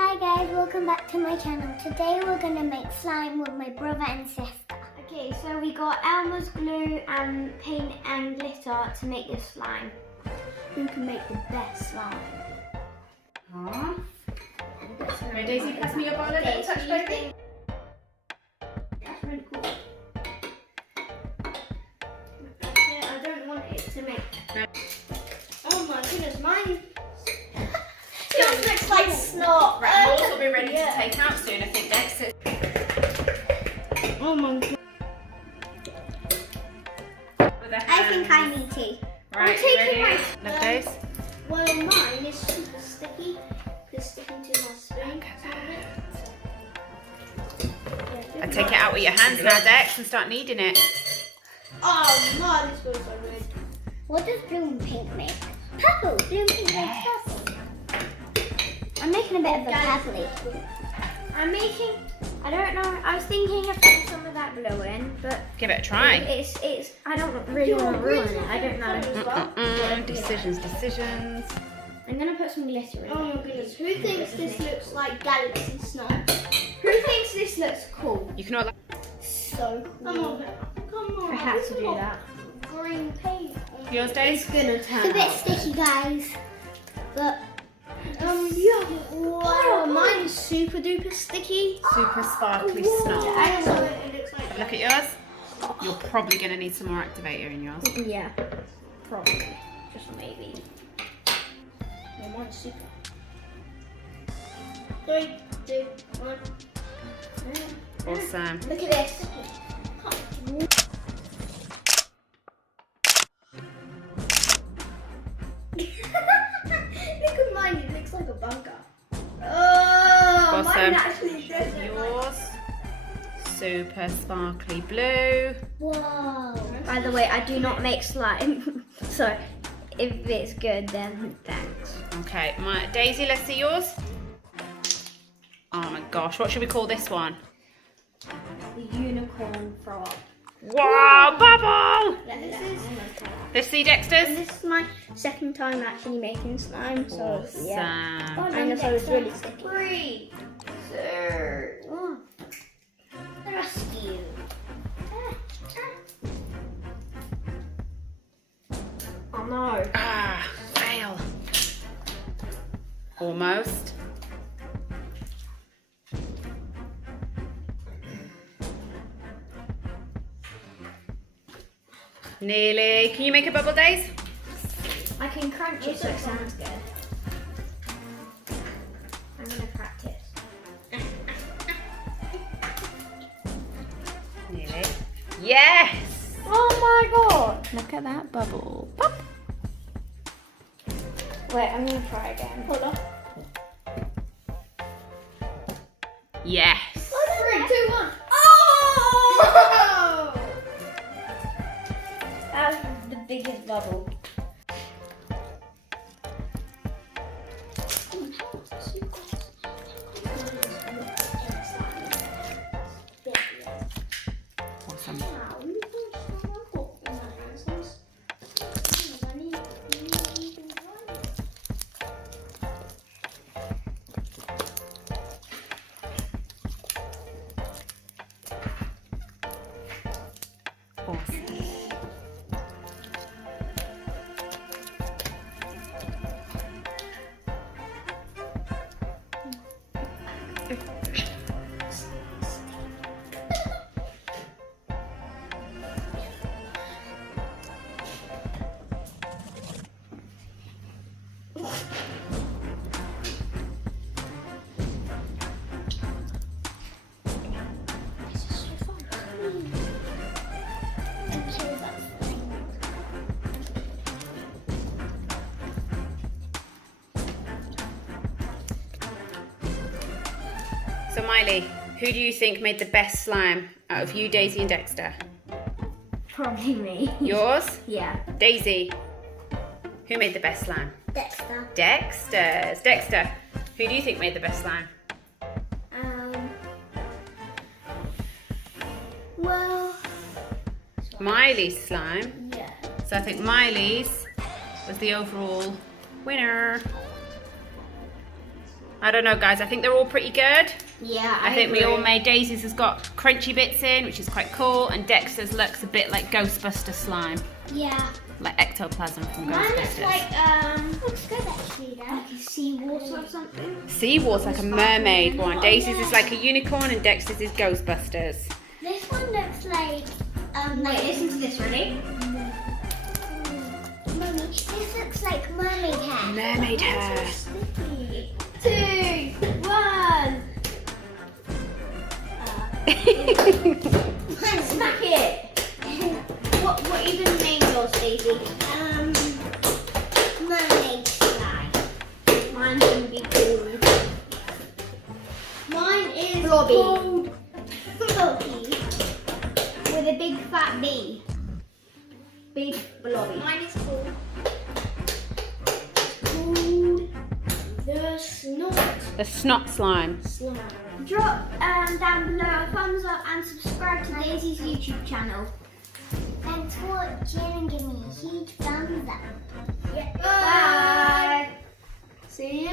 Hi guys, welcome back to my channel. Today we're going to make slime with my brother and sister. Okay, so we got Elmer's glue and paint and glitter to make this slime. Who can make the best slime? Aww. Right, Daisy, pass me your ball and let me touch baby. That's really cool. I don't want it to make... Oh my goodness, mine... Yours looks like snot. Right, yours will be ready to take out soon, I think, Dexter. Oh my god. I think I need to. Right, I'm taking ready? my... Look, Daisy. Well, mine is super sticky. It's sticking to my spoon. And take it out with your hands now, Dex, and start kneading it. Oh no, this feels so weird. What does blue and pink make? Purple! Blue and pink makes purple. I'm making a bit of a purpley. I'm making, I don't know, I was thinking of putting some of that blue in, but... Give it a try. It's I don't really want to ruin it, I don't know. Decisions. I'm going to put some glitter in. Oh my goodness, who thinks this looks like galaxy snow? Who thinks this looks cool? You can all... So cool. Come on. I had to do that. Green paint. Yours, Daisy? It's gonna turn. It's a bit sticky, guys. But yeah. Wow, mine is super duper sticky. Super sparkly Whoa. snot. I know what it looks like. Look at yours. You're probably going to need some more activator in yours. Yeah, probably. Just maybe. Yeah, mine's super. 3, 2, 1. Awesome. Look at this. Look at mine, it looks like a bunker. Oh, mine actually does. Yours, super sparkly blue. Whoa. By the way, I do not make slime, so if it's good, then thanks. Okay, Daisy, let's see yours. Oh my gosh, what should we call this one? The unicorn frog. Wow, bubble! This is Let's see Dexter's. this is my second time actually making slime, so yeah. Awesome. And so it's really sticky. 3, 2, 1. Rescue. Oh no. Ah, fail. Almost. Nearly. Can you make a bubble, Days? I can crunch it so it sounds good. I'm gonna practice. Nearly. Yes! Oh my god! Look at that bubble. Pop. Wait, I'm gonna try again. Hold on. Yes. 3, 2, 1. Oh! That was the biggest bubble. Awesome. Awesome. So Miley, who do you think made the best slime out of you, Daisy and Dexter? Probably me. Yours? Yeah. Daisy, who made the best slime? Dexter. Dexter's. Dexter, who do you think made the best slime? Well, Miley's slime. yeah. So I think Miley's was the overall winner. I don't know, guys. I think they're all pretty good. Yeah, I think we all made. Daisy's has got crunchy bits in, which is quite cool, and Dexter's looks a bit like Ghostbuster slime. Yeah. Like ectoplasm from Mine Ghostbusters. looks like, looks good actually, Dad. Like a seawater or something. Seawater, like a mermaid one. Daisy's is like a unicorn, and Dexter's is Ghostbusters. This one looks like, wait, listen to this, ready? Mummy, this looks like mermaid hair. Mermaid hair. 2, 1. Smack it. What are you gonna name yours, Daisy? Mermaid slime. Mine's gonna be called. Mine is called Blobby with a big fat B. Big Blobby. Mine is called the Snot. The snot slime. Drop down below a thumbs up and subscribe to Daisy's YouTube channel. Thanks for watching and give me a huge thumbs up. Yeah. Bye. See you.